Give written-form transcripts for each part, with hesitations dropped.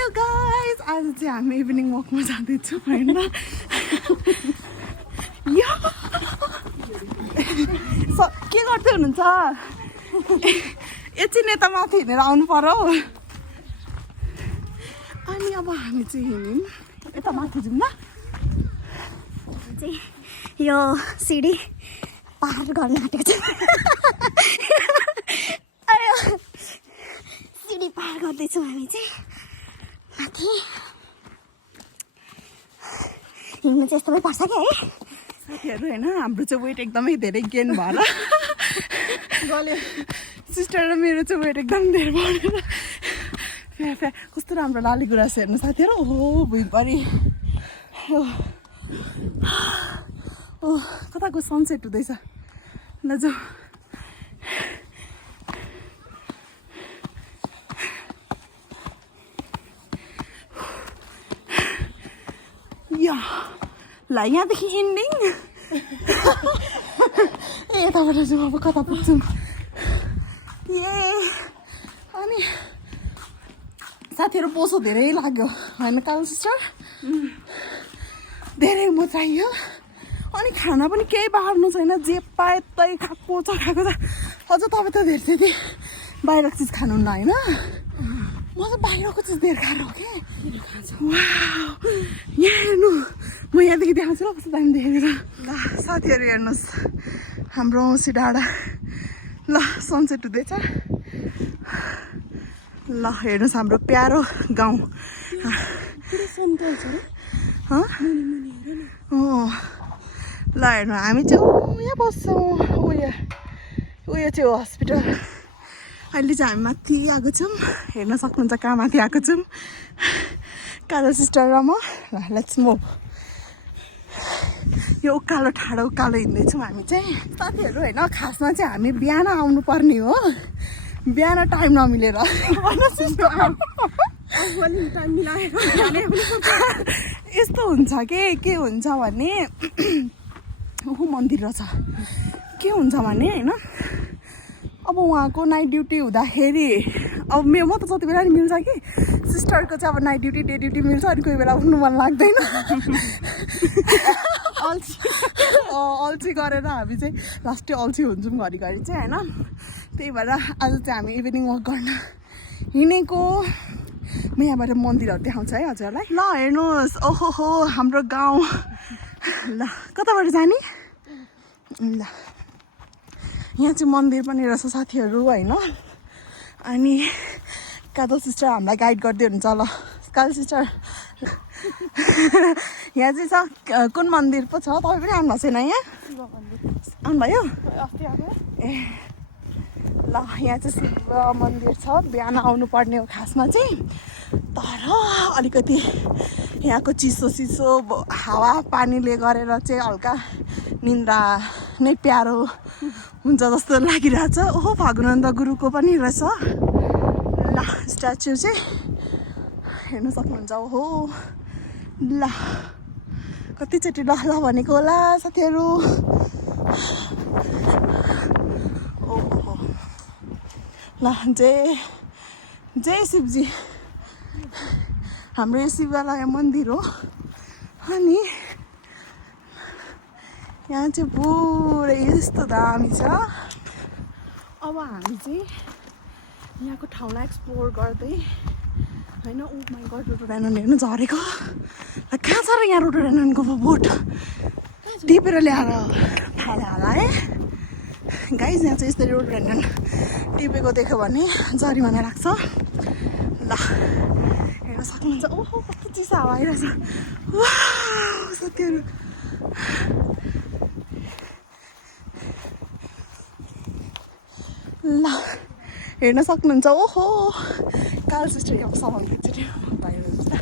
Hello guys, आज चाहिँ हामी इभिनिङ वकमा जाँदैछौँ होइन। के गर्दै हुनुहुन्छ? एकछिन यता माथि हिँडेर आउनु पर्यो। अनि अब हामी चाहिँ हिँड्यौँ यता माथि जाउँ न। यो सिडी पार गर्न आँटेको छ। सिडी पार गर्दैछौँ हामी चाहिँ माथि। हिँड्नु चाहिँ यस्तो पर्छ क्या है साथीहरू होइन। हाम्रो चाहिँ वेट एकदमै धेरै गेन भएर गल्यो। सिस्टर र मेरो चाहिँ वेट एकदम धेरै बढेर फ्या कस्तो राम्रो लाली गुराँस हेर्नु साथीहरू। ओहो भुइँभरि कताको सनसेट हुँदैछ। ल जाऊ। ल यहाँदेखि इन्डिङ यताबाट जाउँ। अब कता पुग्छौँ अनि साथीहरू पोसो धेरै लाग्यो होइन कालो सिस्टर? धेरै म चाहियो। अनि खाना पनि केही बार्नु छैन, जे पाए त्यही खाएको छ। अझ तपाईँ त धेरै चाहिँ बाहिरको चिज खानुहुन्न होइन? म त बाहिरको चिज धेरै खाएर हो क्या। यहाँ हेर्नु, म यहाँदेखि देखाउँछु ल कस्तो दामी देखेको छ। ल साथीहरू हेर्नुहोस् हाम्रो औँसी डाँडा। ल सनसेट हुँदैछ। ल हेर्नुहोस् हाम्रो प्यारो गाउँ। ल हेर्नु हामी चाहिँ यहाँ बस्छौँ। उयो चाहिँ हो हस्पिटल। अहिले चाहिँ हामी माथि आएको छौँ। हेर्न सक्नुहुन्छ कहाँ माथि आएको छौँ। कालो सिस्टर र म। ल लेट्स मुभ। यो उकालो ठाडो उकालो हिँड्दैछौँ हामी चाहिँ साथीहरू होइन। खासमा चाहिँ हामी बिहान आउनु पर्ने हो, बिहान टाइम नमिलेर। यस्तो हुन्छ के हुन्छ भने मन्दिर रहेछ। के हुन्छ भने होइन अब उहाँको नाइट ड्युटी हुँदाखेरि अब म त जति बेला नि मिल्छ कि सिस्टरको चाहिँ अब नाइट ड्युटी डे ड्युटी मिल्छ। अनि कोही बेला उठ्नु मन लाग्दैन। अल्छी गरेर हामी चाहिँ लास्टै अल्छी हुन्छौँ घरिघरि चाहिँ होइन। त्यही भएर आज चाहिँ हामी इभिनिङ वक गर्न हिँडेको। म यहाँबाट मन्दिरहरू देखाउँछु है हजुरलाई। ल हेर्नुहोस्, ओहो हाम्रो गाउँ। ल कताबाट जाने? ल यहाँ चाहिँ मन्दिर पनि रहेछ साथीहरू होइन। अनि कालो सिस्टर हामीलाई गाइड गर्दै हुन्छ। ल कालो सिस्टर यहाँ चाहिँ छ कुन मन्दिर पो छ? तपाईँ पनि आउनु भएको छैन यहाँ? आउनुभयो? ए ल यहाँ चाहिँ शिव मन्दिर छ। बिहान आउनु पर्ने हो खासमा चाहिँ, तर अलिकति यहाँको चिसो हावा पानीले गरेर चाहिँ हल्का निन्द्रा नै प्यारो हुन्छ जस्तो लागिरहेछ। ओहो फागुनन्द गुरुको पनि रहेछ। ल स्ट्याचु चाहिँ हेर्नु सक्नुहुन्छ। ओहो ल कतिचोटि ल भनेको होला साथीहरू। ओहो ल जय शिवजी। हाम्रो यो शिवालय मन्दिर हो। अनि यहाँ चाहिँ पुरै यस्तो दामी छ। अब हामी चाहिँ यहाँको ठाउँलाई एक्सप्लोर गर्दै होइन। ओ माई गड रोडोडेन्ड्रन हेर्नु झरेको। कहाँ छ र यहाँ रोडोडेन्ड्रनको बोट? टिपेर ल्याएर थाहा होला है गाइज। यहाँ चाहिँ यस्तरी रोडोडेन्ड्रन टिपेको देख्यो भने जरिमाना लाग्छ। ल हेर्न सक्नुहुन्छ। ओहो कस्तो चिसो हावा आइरहेछ साथीहरू। ल हेर्न सक्नुहुन्छ। ओहो कालो सिस्टर यहाँ सामान एकचोटि बाहिर जस्तो।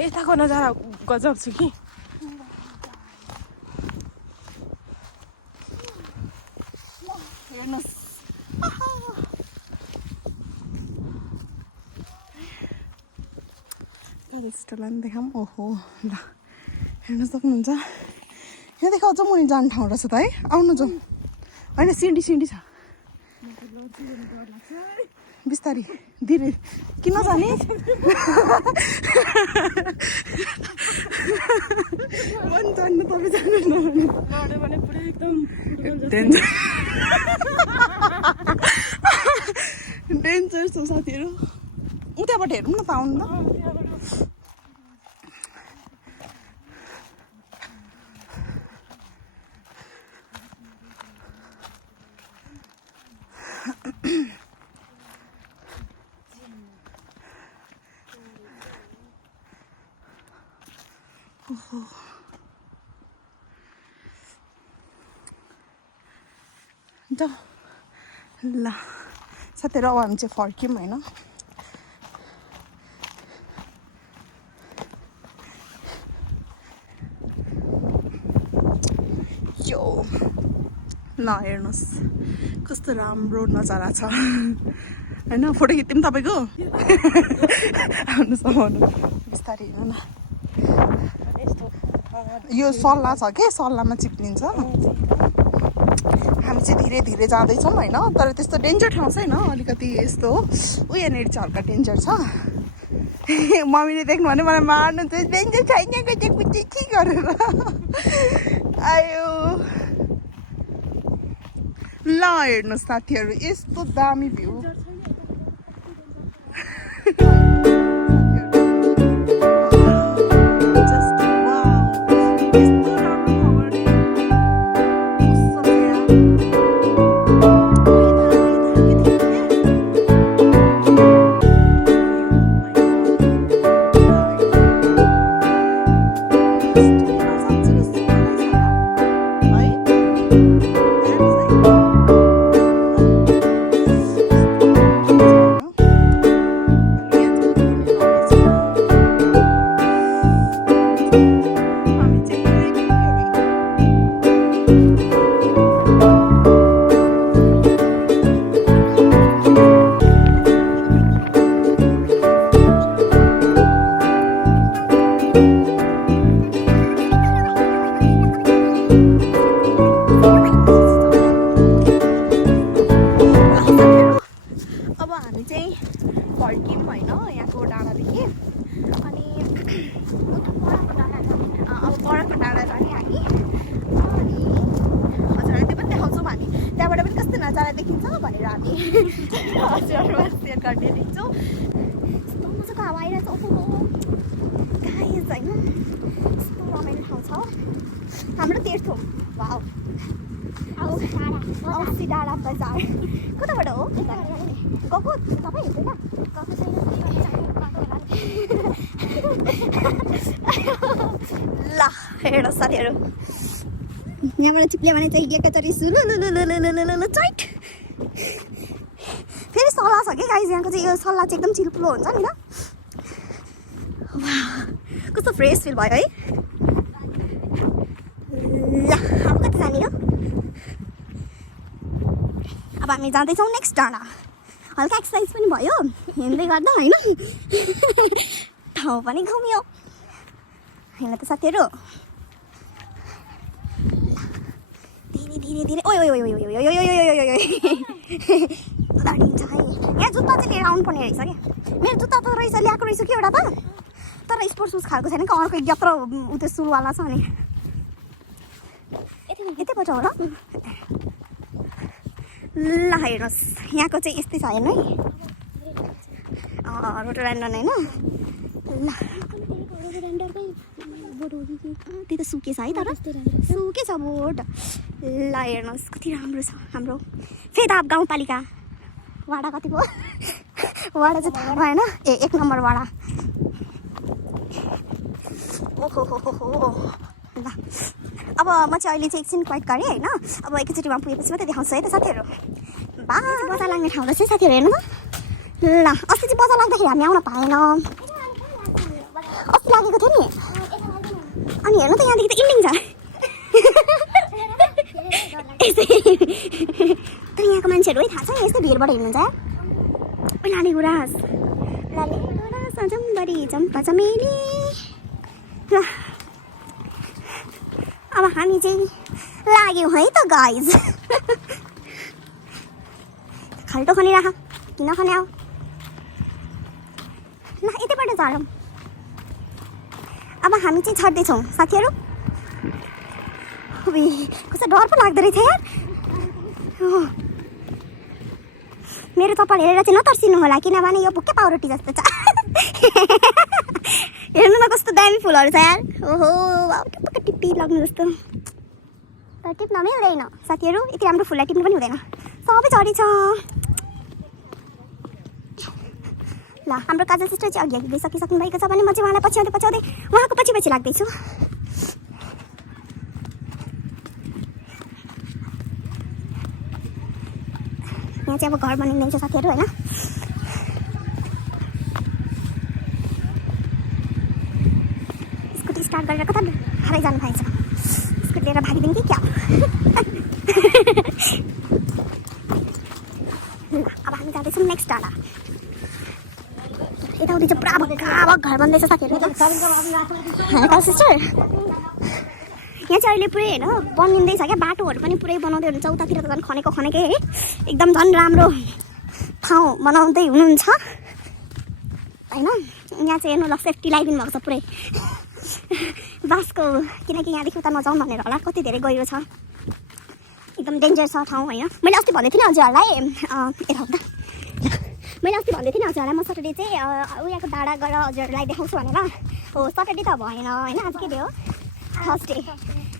यताको नजारा गजब छ कि हेर्नुहोस् स्टोरलाई पनि देखाऊँ ओहो ल हेर्न सक्नुहुन्छ यहाँदेखि अझ मुनि जाने ठाउँ रहेछ त है आउनु जाउँ होइन सिँडी सिँडी छ बिस्तारी धीरे किन जाने पनि जान्नु तपाईँ जानु लड्यो भने पुरै एकदम डेन्जर डेन्जर छ साथीहरू उताबाट हेरौँ न त आउनु त जाऊ ल साथीहरू अब हामी चाहिँ फर्क्यौँ होइन यो ल हेर्नुहोस् कस्तो राम्रो नजारा छ होइन फोटो खिच्यौँ तपाईँको आउनुहोस् आउनु बिस्तारै हेर्नु न यो सल्ला छ के सल्लामा चिप्लिन्छ हामी चाहिँ धीरे धीरे जाँदैछौँ होइन तर त्यस्तो डेन्जर ठाउँ छैन अलिकति यस्तो ऊ यहाँनिर चाहिँ हल्का डेन्जर छ मम्मीले देख्नु भने मलाई मार्नु चाहिँ डेन्जर छैन कुच्ची के गरेर आयो ल हेर्नुहोस् साथीहरू यस्तो दामी भ्यू नजारा देखिन्छ भनेर हामी हजुरहरूमा सेयर गर्ने देख्छौँ यस्तो मजाको हावा आइरहेछ ओहो गाइस होइन यस्तो रमाइलो ठाउँ छ हाम्रो तेर्थो वाउ औसी डाँडा बजार कताबाट हो गएको तपाईँ ल हेर साथीहरू यहाँबाट चिप्ले भने चाहिँ एकैचोटि सुलु चैट फेरि सल्लाह छ कि गाइस यहाँको चाहिँ यो सल्लाह चाहिँ एकदम चिल्पुलो हुन्छ नि त कस्तो फ्रेस फिल भयो है ल अब कति जाने हो अब हामी जाँदैछौँ नेक्स्ट डाँडा हल्का एक्सर्साइज पनि भयो हिँड्दै गर्दा होइन ठाउँ पनि घुम्यो होइन त साथीहरू धीरे धीरे ओइ ओइ ओइ ओइ ओइ ओइ ओइ ओइ गाडी छ है यहाँ जुत्ता चाहिँ लिएर आउनु पर्ने रहेछ क्या मेरो जुत्ता त रहेछ ल्याएको रहेछ कि एउटा त तर स्पोर्ट्स सुज खालको छैन कि अर्को यत्रो उ त्यो सुलवाला छ नि यतैबाट होला ल हेर्नुहोस् यहाँको चाहिँ यस्तै छ हेर्नु है रोटोऱ्यान्डर होइन ल त्यही त सुकेछ है तर सुकेछ बोट ल हेर्नुहोस् कति राम्रो छ हाम्रो फेदाब गाउँपालिका वाडा कति भयो वाडा चाहिँ थाहा भएन ए 1 नम्बर वाडा ओहो हो हो ल अब म चाहिँ अहिले चाहिँ एकछिन क्वाइट गरेँ होइन अब एकैचोटिमा पुगेपछि मात्रै देखाउँछु है त साथीहरू बजार लाग्ने ठाउँ रहेछ साथीहरू हेर्नु ल अस्ति चाहिँ बजार लाग्दाखेरि हामी आउन पाएन अस्ति लागेको थियो नि अनि हेर्नु त यहाँदेखि त इन्डिङ छ तर यहाँको मान्छेहरू है थाहा छ यस्तै भिरबाट हिँड्नुहुन्छ लाली गुराँस अजम्बरी चम्पा चमेली ल अब हामी चाहिँ लाग्यौँ है त गाइज खाल्टो खनिराख किन खन्याउ ल यतैबाट झरौँ अब हामी चाहिँ छर्दैछौँ साथीहरू कस्तो डर पो लाग्दो रहेछ यार मेरो चप्पल हेरेर चाहिँ नतर्सिनु होला किनभने यो भुक्कै पाउरोटी जस्तो छ हेर्नु न कस्तो दामी फुलहरू छ यार ओहो टुक्क टिप्पी लाग्नु जस्तो तर टिप्न मिल्दैन साथीहरू यति राम्रो फुललाई टिप्नु पनि हुँदैन सबै झरी छ ल हाम्रो काजल सिस्टर चाहिँ अघि गइसकिसक्नु भएको छ भने म चाहिँ उहाँलाई पछ्याउँदै पछ्याउँदै उहाँको पछि पछि लाग्दैछु यहाँ चाहिँ अब घर बनिँदैछ साथीहरू होइन स्कुटी स्टार्ट गरेर कता हराइ जानु भएछ स्कुटी लिएर भागिदिउँ कि क्या अब हामी जाँदैछौँ नेक्स्ट डाँडा यताउति चाहिँ पुरा भक्का घर बन्दैछ साथीहरू सिस्टर यहाँ चाहिँ अहिले पुरै होइन बनिँदैछ क्या बाटोहरू पनि पुरै बनाउँदै हुनुहुन्छ उतातिर त झन् खनेको खनेकै है एकदम झन् राम्रो ठाउँ बनाउँदै हुनुहुन्छ होइन यहाँ चाहिँ हेर्नु ल सेफ्टी लगाइदिनु भएको छ पुरै बासको किनकि यहाँदेखि उता नजाउँ भनेर होला कति धेरै गहिरो छ एकदम डेन्जर छ ठाउँ होइन मैले अस्ति भन्दै थिएँ नि हजुरहरूलाई मैले अस्ति भन्दै थिएँ नि हजुरहरूलाई म सटरडे चाहिँ उयोको डाँडा गएर हजुरहरूलाई देखाउँछु भनेर हो सटरडे त भएन होइन आज के डे हो थर्सडे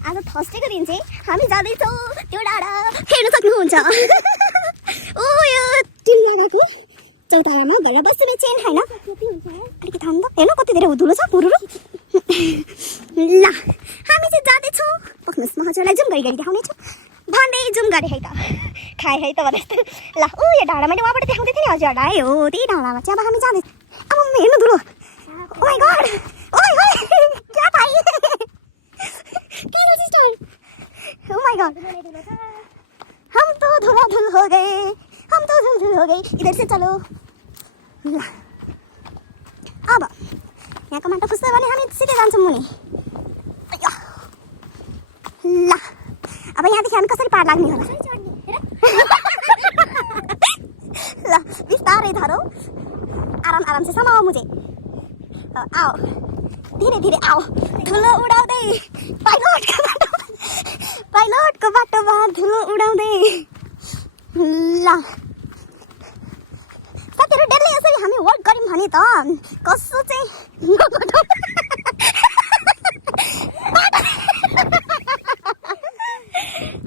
आज थर्सडेको दिन चाहिँ हामी जाँदैछौँ त्यो डाँडा हेर्नु सक्नुहुन्छ ओ यो टिम लगाएको चौतारामा धेरै बस्ने चेन होइन अलिकति थाहा त हेर्नु कति धेरै धुलो छ हुरुरु ल हामी चाहिँ जाँदैछौँ बस्नुहोस् म हजुरलाई जुम गरी देखाउनेछु भन्दै जुम गरे है त खाए है त भने ल ऊ यो डाँडा मैले उहाँबाट देखाउँदै थिएँ नि हजुरहरूलाई हो त्यही डाँडामा चाहिँ अब हामी जाँदैछौँ अब हेर्नु धुलो ओ माई गॉड ओइ क्या भाइ सिस्टर ओ माई गॉड हम तो धुला धुल हो गए हम तो धुल धुल हो गए इधर से चलो ल अब यहाँको माटो फुस्दै भने हामी सिधै जान्छौँ मुनि ल अब यहाँदेखि हामी कसरी पार लाग्ने होला ल बिस्तारै धरौ आराम आराम से समाओ मुझे आओ धीरे धीरे आओ धुलो उडाउँदै पाइलटको बाटोमा धुलो उडाउँदै ल साथीहरू डेली यसरी हामी वर्क गऱ्यौँ भने त कसो चाहिँ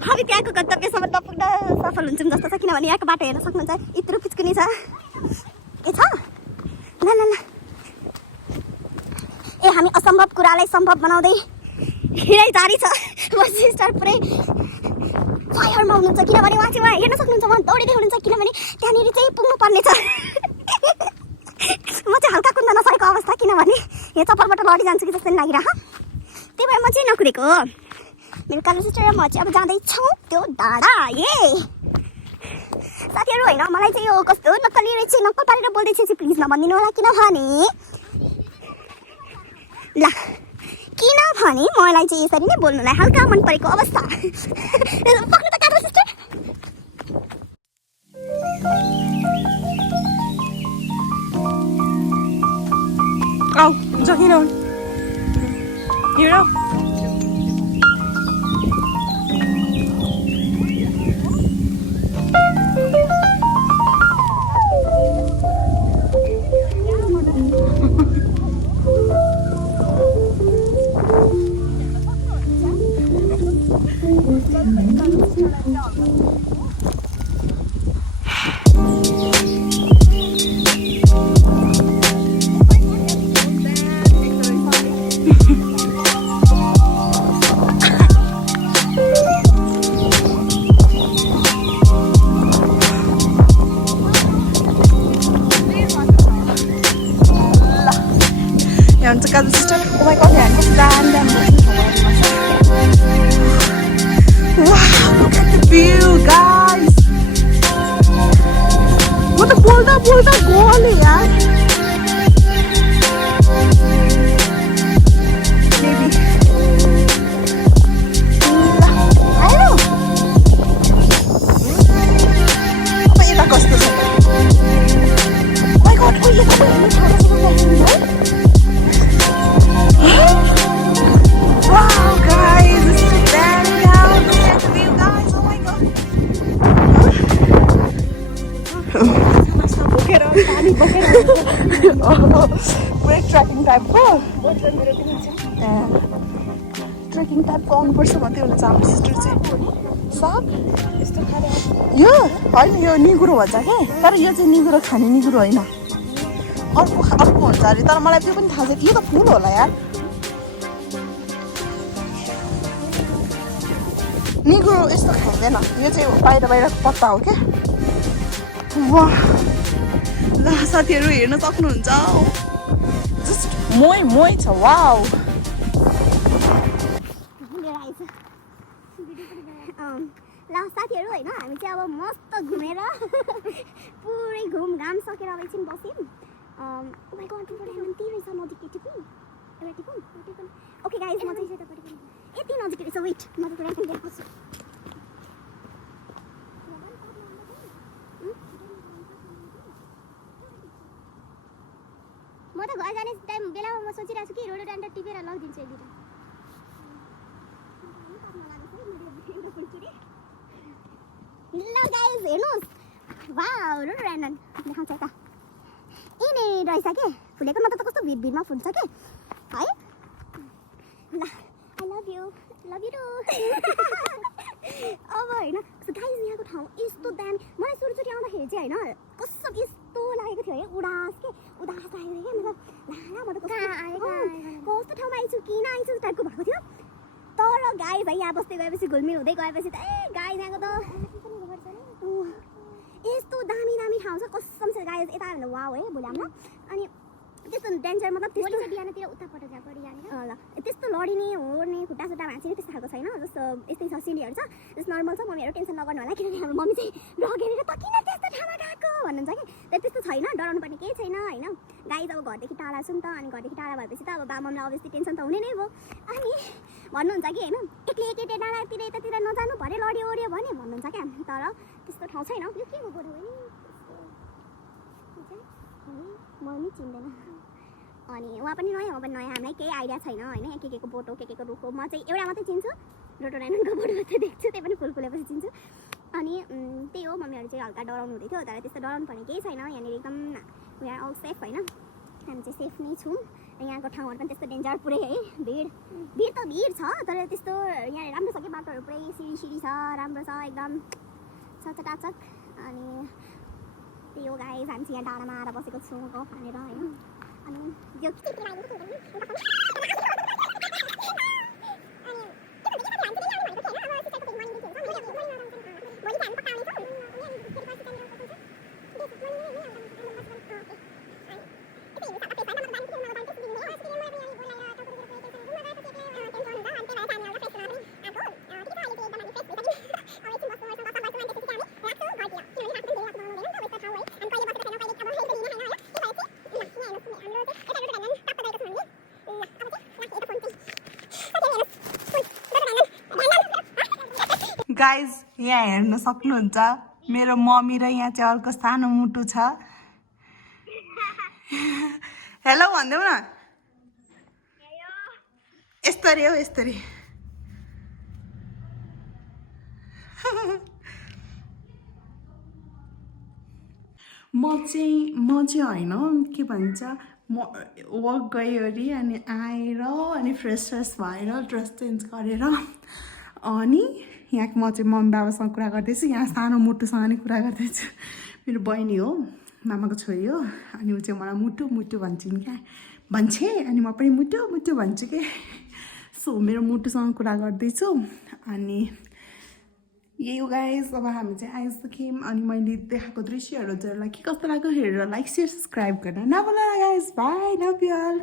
हामी त्यहाँको गन्तव्यसम्म नपुग्न सफल हुन्छौँ जस्तो छ किनभने यहाँको बाटो हेर्न सक्नुहुन्छ यत्रो पिचकुनी छ ए छ ल ल ल ए हामी असम्भव कुरालाई सम्भव बनाउँदै हिँडाइ जारी छ म सिस्टर पुरै फायरमा हुनुहुन्छ किनभने उहाँ चाहिँ हेर्न सक्नुहुन्छ उहाँ दौडिँदै हुनुहुन्छ किनभने त्यहाँनिर चाहिँ पुग्नु पर्ने छ म चाहिँ हल्का कुद्न नसकेको अवस्था किनभने यो चप्पलबाट लडिजान्छु कि जस्तो लागिरह त्यही भएर म चाहिँ नकुदेको मेरो कालो सिस्टर र म चाहिँ अब जाँदैछौँ त्यो डाँडा ए साथीहरू होइन मलाई चाहिँ यो कस्तो नक्कली रहेछ नक्कल पारेर बोल्दैछ चाहिँ प्लिज नभनिदिनु होला किनभने ल किनभने मलाई चाहिँ यसरी नै बोल्नुलाई हल्का मन परेको अवस्था पक्नु त कालो सिस्टर आऊ जगिन हिँड यहाँ हुन्छ काजु सिस्टर ओ माई गड यहाँ कस्तो दामी Wow, look at the view, guys. म त बोल्दा गएँ यार अब यता कस्तो छ Oh my god, oh यता पनि हेर्नु थाहा Wow, guys, this is very out. Look at the view, guys. Oh my god. Great trekking type को ट्रेकिङ टाइपको आउनुपर्छ भन्दै होला हाम्रो सिस्टर चाहिँ साप यस्तो खाले यो होइन यो निगुरो भन्छ क्या तर यो चाहिँ निगुरो खाने निगुरो होइन अर्को हुन्छ अरे तर मलाई त्यो पनि थाहा छ कि यो त फुल होला यार निगुरो यस्तो खाइँदैन यो चाहिँ बाहिरको पत्ता हो क्या वाह ल साथीहरू हेर्न सक्नुहुन्छ जस्ट मोइ छ वाउ ल साथीहरू होइन हामी चाहिँ अब मस्त घुमेर पुरै घुमघाम सकेर अब एकछिन बस्यौँ त्यही रहेछ नजिक ओके गाइज म चाहिँ यति नजिक रहेछ वेट म त पुरा देखाउँछु म त घर जाने टाइम बेलामा म सोचिरहेको छु कि रोडोडेन्ड्रन टिपेर लगिदिन्छु एक दुईटा ल गाइज हेर्नुहोस् वाउ रोडोडेन्ड्रन देखाउँछ यता यिनी रहेछ के फुलेको न त कस्तो भिडमा फुल्छ के है ल आई लभ यु टु अब होइन गाइज यहाँको ठाउँ यस्तो दामी मलाई सुरुचोटि आउँदाखेरि चाहिँ होइन कस्तो यस्तो लागेको थियो है उदास लागेको थियो क्या मतलब ला म त कस्तो ठाउँमा आइछु किन आइछु टाइपको भएको थियो तर गाइज है यहाँ बस्दै गएपछि घुलमिल हुँदै गएपछि त गाइज यहाँको त यस्तो दामी ठाउँ छ कसम छ गाइज यता हामीलाई वाउ है भोलि हाम्रो अनि त्यस्तो डेन्जर मतलब त्यस्तो बिहानतिर उतापट्टि ल त्यस्तो लडिने होर्ने खुट्टा सुट्टा भाँचिने त्यस्तो खालको छैन जस्तो यस्तै छ सिँढीहरू छ जस्तो नर्मल छ मम्मीहरू टेन्सन नगर्नु होला किनकि हाम्रो मम्मी चाहिँ लगेर त किन त्यस्तो ठाउँमा गएको भन्नुहुन्छ कि त्यस्तो छैन डराउनु पर्ने केही छैन होइन गाइज अब घरदेखि टाढा छु नि त अनि घरदेखि टाढा भएपछि त अब बाबामलाई अभियसली टेन्सन त हुने नै भयो अनि भन्नुहुन्छ कि होइन एक्लै डाँडातिर यतातिर नजानु भरे लड्यो ओऱ्यो भने भन्नुहुन्छ क्या तर त्यस्तो ठाउँ छैन यो के हो गोरु म नि चिन्दैन अनि उहाँ पनि नयाँ हो पनि नयाँ हामीलाई केही आइडिया छैन होइन के को बोटो के को रुख हो म चाहिँ एउटा मात्रै चिन्छु रोडोडेन्ड्रनको बोटो मात्रै देख्छु त्यही पनि फुल फुलेपछि चिन्छु अनि त्यही हो मम्मीहरू चाहिँ हल्का डराउनु हुँदै थियो तर त्यस्तो डराउनु पर्ने केही छैन यहाँनिर एकदम वी आर अल सेफ होइन हामी चाहिँ सेफ नै छौँ र यहाँको ठाउँहरू पनि त्यस्तो डेन्जर पुरै है भिड त भिड छ तर त्यस्तो यहाँ राम्रो छ कि बाटोहरू पुरै सिडी छ राम्रो छ एकदम चकचकाचक अनि त्यही हो गाइज हामी चाहिँ यहाँ डाँडामा आएर बसेको छौँ गफ हानेर होइन अनि यो गाइज यहाँ हेर्न सक्नुहुन्छ मेरो मम्मी र यहाँ चाहिँ अर्को सानो मुटु छ हेलो भन्देऊ न यस्तरी हो यस्तरी म चाहिँ होइन के भन्छ म वर्क गएँ अनि आएर अनि फ्रेस भएर ड्रेस चेन्ज गरेर अनि यहाँ म चाहिँ मम्मी बाबासँग कुरा गर्दैछु यहाँ सानो मुटुसँग नै कुरा गर्दैछु मेरो बहिनी हो मामाको छोरी हो अनि ऊ चाहिँ मलाई मुटु भन्छन् क्या भन्छे अनि म पनि मुटु भन्छु कि सो मेरो मुटुसँग कुरा गर्दैछु अनि यही हो गाइस अब हामी चाहिँ आइसक्यौँ अनि मैले देखाएको दृश्यहरू हजुरलाई के कस्तो लाग्यो हेरेर लाइक शेयर सब्सक्राइब गर्न नभुल्नु guys bye love you all